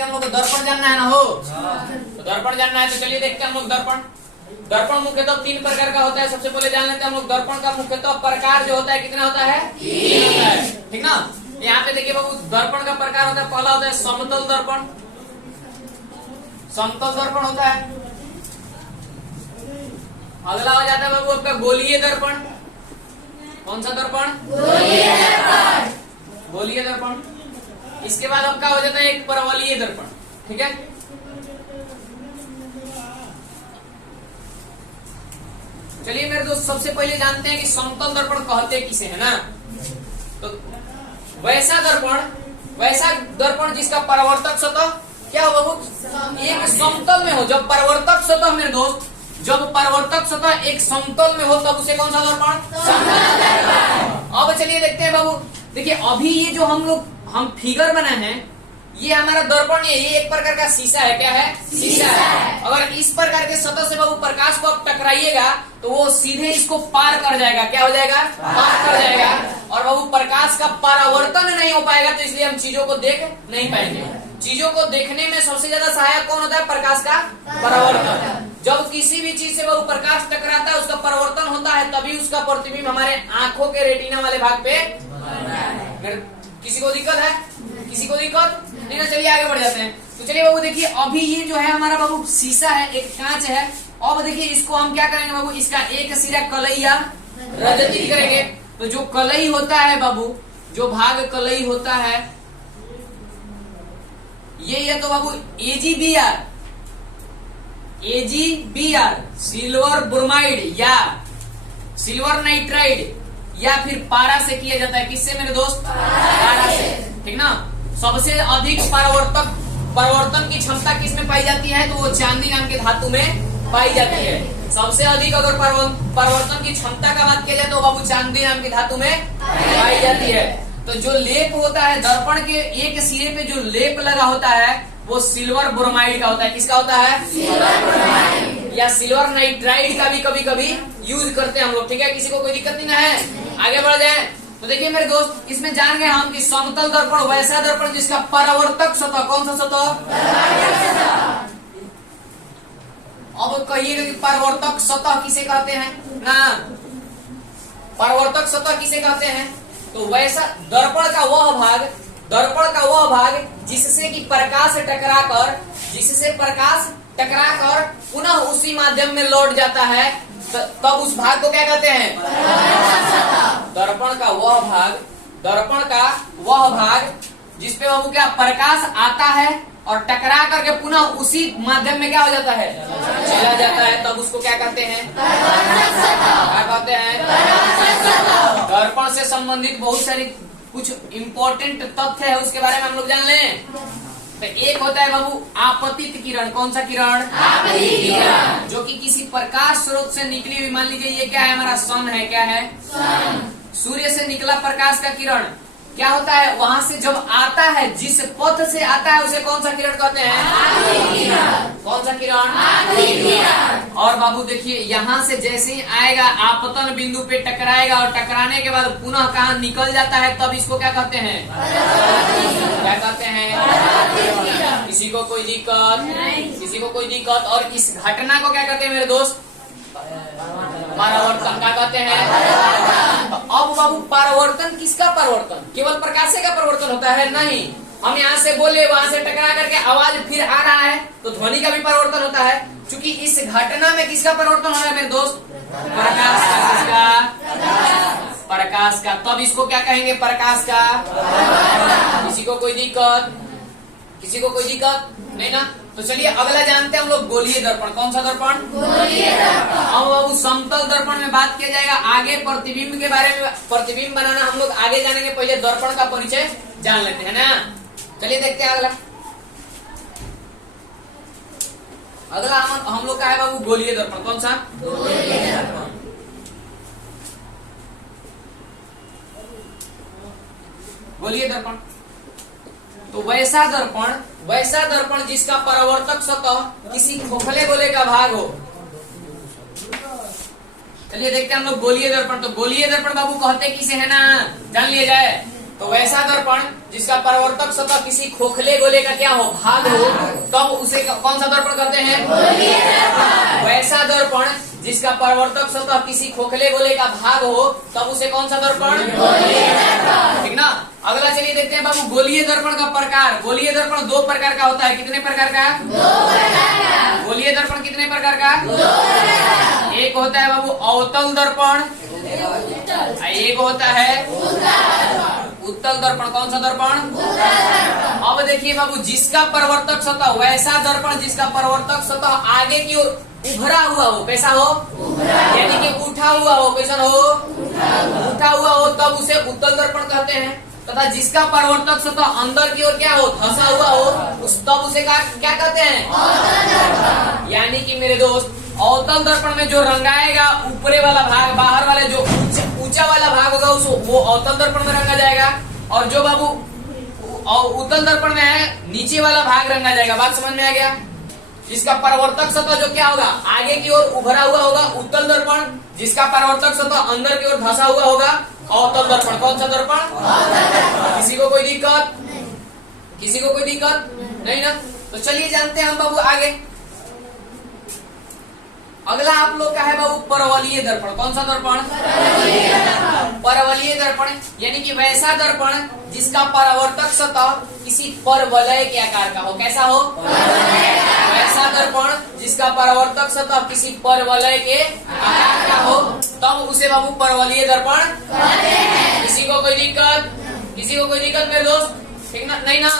हम लोग को दर्पण जानना है ना हो। तो दर्पण जानना है तो चलिए देखते हैं हम लोग दर्पण। दर्पण मुख्यतः 3 प्रकार का होता है। सबसे पहले जान लेते हैं हम लोग दर्पण का मुख्यतः प्रकार जो होता है कितना होता है, 3 होता है, ठीक ना। यहाँ पे देखिए बाबू दर्पण का प्रकार होता है, पहला होता है समतल दर्पण, समतल दर्पण होता है। अगला हो जाता है बाबू आपका गोलीय दर्पण। कौन सा दर्पण, गोलीय दर्पण, गोलीय दर्पण। इसके बाद आपका हो जाता है एक परवलयीय दर्पण, ठीक है। चलिए मेरे दोस्त सबसे पहले जानते हैं कि समतल दर्पण कहते किसे है ना। तो वैसा दर्पण जिसका परावर्तक सतह क्या हो बाबू, एक समतल में हो। जब परावर्तक सतह मेरे दोस्त, जब परावर्तक सतह एक समतल में हो तब उसे कौन सा दर्पण, समतल दर्पण। अब चलिए देखते हैं बाबू, देखिए अभी ये जो हम फिगर बनाए हैं ये हमारा दर्पण है, ये एक प्रकार का शीशा है। क्या है, शीशा है। अगर इस प्रकार के सतह से बाबू प्रकाश को आप टकराइएगा तो वो सीधे इसको पार कर जाएगा। क्या हो जाएगा, पार कर जाएगा। और बाबू प्रकाश का परावर्तन नहीं हो पाएगा, तो इसलिए हम चीजों को देख नहीं पाएंगे। चीजों को देखने में सबसे ज्यादा सहायक कौन होता है, प्रकाश का परावर्तन। जब किसी भी चीज से बाबू प्रकाश टकराता है उसका परावर्तन होता है, तभी उसका प्रतिबिंब हमारे आंखों के रेटिना वाले भाग पे। किसी को दिक्कत है, किसी को दिक्कत नहीं ना। चलिए आगे बढ़ जाते हैं। तो चलिए बाबू देखिए अभी ये जो है हमारा बाबू शीशा है, एक कांच है। अब देखिए इसको हम क्या करेंगे बाबू, इसका एक सिरा कलई या रजती करेंगे। तो जो कलई होता है बाबू, जो भाग कलई होता है ये तो बाबू AgBr, सिल्वर ब्रोमाइड या सिल्वर नाइट्राइड या फिर पारा से किया जाता है। किससे मेरे दोस्त, पारा से, ठीक ना। सबसे अधिक परिवर्तन की क्षमता किस में पाई जाती है, तो वो चांदी नाम के धातु में पाई जाती है। सबसे अधिक अगर परिवर्तन की क्षमता का बात किया जाए तो बाबू चांदी नाम की धातु में पाई जाती है। तो जो लेप होता है दर्पण के एक सिरे पे जो लेप लगा होता है वो सिल्वर ब्रोमाइड का होता है। किसका होता है, सिल्वर ब्रोमाइड या सिल्वर नाइट्राइड का भी कभी कभी यूज करते हैं हम लोग, ठीक है। किसी को कोई दिक्कत नहीं ना है, आगे बढ़ जाए। तो देखिए मेरे दोस्त इसमें जान गए हम कि समतल दर्पण वैसा दर्पण जिसका परावर्तक सतह, कौन सा सतह, अब कहिएगा कि परावर्तक सतह किसे कहते हैं ना, परावर्तक सतह किसे कहते हैं। तो वैसा दर्पण का वह भाग जिससे कि प्रकाश टकराकर पुनः उसी माध्यम में लौट जाता है, तब उस भाग को क्या कहते हैं, दर्पण का वह भाग जिसपे बाबू क्या प्रकाश आता है और टकरा करके पुनः उसी माध्यम में क्या हो जाता है, चला जाता है, तब उसको क्या कहते हैं, क्या कहते हैं। दर्पण से संबंधित बहुत सारी कुछ इम्पोर्टेंट तथ्य है, उसके बारे में हम लोग जान लें। तो एक होता है बाबू आपतित किरण। कौन सा किरण, आपतित किरण, जो कि किसी प्रकाश स्रोत से निकली हुई, मान लीजिए ये क्या है हमारा सन है, क्या है, सन। सूर्य से निकला प्रकाश का किरण क्या होता है, वहां से जब आता है, जिस पथ से आता है उसे कौन सा किरण कहते हैं, आपतित किरण। कौन सा किरण, आपतित किरण। और बाबू देखिए यहाँ से जैसे ही आएगा आपतन बिंदु पे टकराएगा और टकराने के बाद पुनः कहाँ निकल जाता है, तब इसको क्या कहते हैं, क्या कहते हैं। किसी को कोई दिक्कत, किसी को कोई दिक्कत। और इस घटना को क्या कहते हैं मेरे दोस्त, परावर्तन का कहते हैं। तो अब बाबू परावर्तन किसका परावर्तन, केवल प्रकाश का परावर्तन होता है, नहीं। हम यहाँ से बोले वहां से टकरा करके आवाज फिर आ रहा है तो ध्वनि का भी परिवर्तन होता है। क्योंकि इस घटना में किसका परिवर्तन हो रहा है मेरे दोस्त, प्रकाश का। किसका, प्रकाश का। तब इसको क्या कहेंगे, प्रकाश का। किसी को कोई दिक्कत, किसी को कोई दिक्कत नहीं ना। तो चलिए अगला जानते हैं हम लोग गोलीय दर्पण। कौन सा दर्पण, गोलीय दर्पण। अब बाबू समतल दर्पण में बात किया जाएगा, आगे प्रतिबिंब के बारे में, प्रतिबिंब बनाना हम लोग आगे जानेंगे, पहले दर्पण का परिचय जान लेते हैं ना। चलिए देखते हैं अगला। अगला हम लोग का है बाबू गोलीय दर्पण। कौन सा, गोलीय दर्पण। गोलीय दर्पण तो वैसा दर्पण जिसका परावर्तक सतह किसी खोखले गोले का भाग हो। चलिए देखते हैं हम लोग गोलीय दर्पण। तो गोलीय दर्पण बाबू कहते किसे है ना, जान लिया जाए। तो वैसा दर्पण जिसका परावर्तक सतह किसी खोखले गोले का क्या हो, भाग हो, तब उसे कौन सा दर्पण कहते हैं? वैसा दर्पण जिसका परावर्तक सतह किसी खोखले गोले का भाग हो, तब उसे कौन सा दर्पण? ठीक ना। अगला चलिए देखते हैं बाबू गोलीय दर्पण का प्रकार। गोलीय दर्पण दो प्रकार का होता है। कितने प्रकार का? गोलीय दर्पण कितने प्रकार का? एक होता है बाबू अवतल दर्पण, एक होता है उत्तल दर्पण। कौन सा दर्पण? अब देखिए बाबू, जिसका परावर्तक सतह, वैसा दर्पण जिसका परावर्तक सतह आगे की ओर उभरा हुआ हो, कैसा हो? यानी कि उठा हुआ हो, कैसा हो? उठा हुआ हो, तब उसे उत्तल दर्पण कहते हैं। तथा जिसका परावर्तक सतह अंदर की ओर क्या हो, धंसा हुआ हो, तब उसे क्या कहते हैं? यानी कि मेरे दोस्त, अवतल दर्पण में जो रंगाएगा ऊपरे वाला भाग, बाहर वाले जो ऊंचा वाला भाग होगा उसको वो अवतल दर्पण में रंगा जाएगा, और जो बाबू उत्तल दर्पण में है नीचे वाला भाग रंगा जाएगा। बात समझ में आ गया? जिसका परावर्तक सतह जो क्या होगा, आगे की ओर उभरा हुआ होगा, उत्तल दर्पण। जिसका परावर्तक सतह अंदर की ओर धंसा हुआ होगा, अवतल दर्पण। कौन सा दर्पण? किसी को कोई दिक्कत? किसी को कोई दिक्कत नहीं ना? तो चलिए जानते हैं हम बाबू आगे। अगला आप लोग का है बाबू परवलयीय दर्पण। कौन सा दर्पण? परवलयीय दर्पण यानी कि वैसा दर्पण जिसका परावर्तक सतह किसी परवलय के आकार का हो। कैसा हो? वैसा दर्पण जिसका परावर्तक सतह किसी परवलय के आकार का हो, तब उसे बाबू परवलयीय दर्पण। किसी को कोई दिक्कत? किसी को कोई दिक्कत मेरे दोस्त? ठीक ना? नहीं ना?